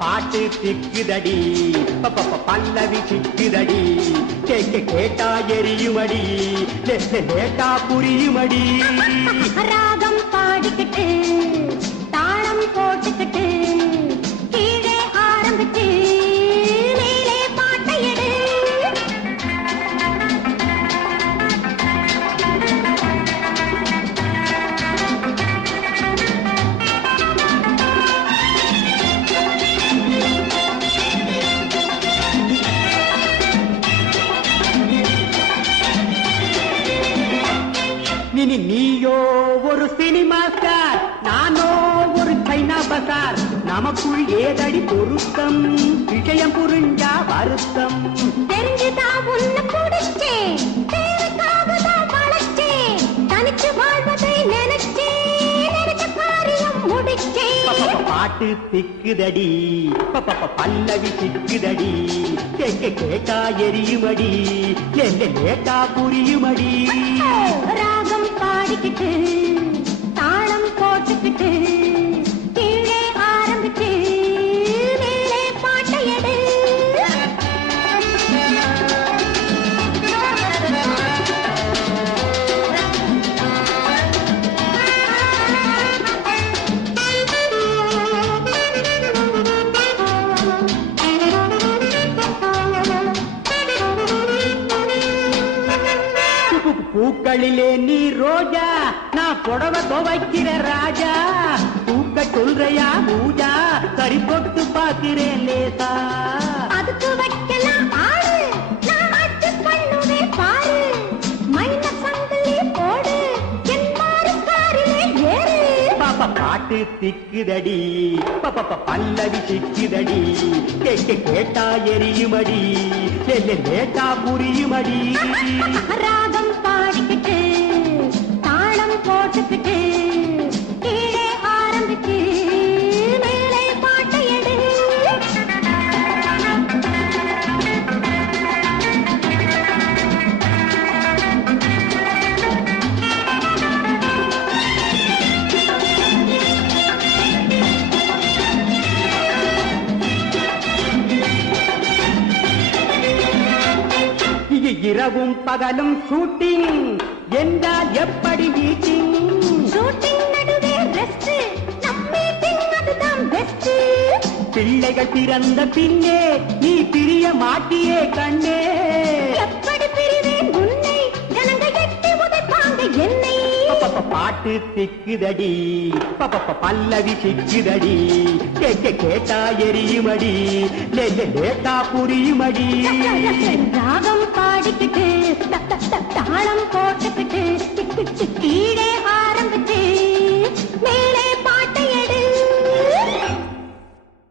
பாட்டு திக்குதடி பல்லவி சிக்குதடி கேட்டா எரியுமடி லேட்டா புரியுமடி ராகம் பாடிக்கிட்டு தாளம் போட்டுக்கிட்டு கீழே ஆரம்பிச்சு மேலே பாட்டை எடு நீயோ ஒரு சினிமா ஸ்டார் நானோ ஒரு சைனா பசார் நமக்குள் ஏதடி பொருத்தம் விஷயம் புரிஞ்சா வருத்தம் தெரிஞ்சுதான் உன்னை பிடிச்சேன் தேவைக்காகதான் வளர்ச்சேன் தனிச்சு வாழ்வதை நினைச்ச காரியம் முடிச்சேன் பாட்டு திக்குதடி பல்லவி சிக்குதடி கேட்டா எரியுமடி லேட்டா புரியுமடி ராகம் பாடிக்கிட்டு தாளம் போட்டுக்கிட்டு கீழே ஆரம்பிச்சு மேலே பாட்டை எடு பூக்களிலே நீ ரோஜா நான் புடவை துவைக்கிற ராஜா பூக்க சொல்றையா பூஜா கறி போட்டு பாக்கிறேன் லேசா அதுக்கு வைக்கலாம் ஆடு நான் அட்ஜஸ்ட் பண்ணுவேன் பாரு மைன சங்கிலி போடு என் மாறு காரிலே ஏறு பாட்டு திக்குதடி பல்லவி சிக்குதடி கேட்டா எரியுமடி லேட்டா புரியுமடி ராகம் பாடிக்கிட்டு தாளம் போட்டுக்கிட்டு கீழே ஆரம்பிச்சு மேலே பாட்டை எடு இரவும் பகலும் ஷூட்டிங் என்றால் எப்படி மீட்டிங் ஷூட்டிங் நடுவே ரெஸ்ட் நம் மீட்டிங் அதுதான் பெஸ்ட் பிள்ளைகள் பிறந்த பின்னே நீ பிரிய மாட்டியே கண்ணே எப்படி பிரிவேன் உன்னை ஜனங்க எட்டி உதைப்பாங்க என்னை பாட்டு திக்குதடி பல்லவி சிக்குதடி கேட்டா எரியுமடி லேட்டா புரியுமடி ராகம் பாடிக்கிட்டு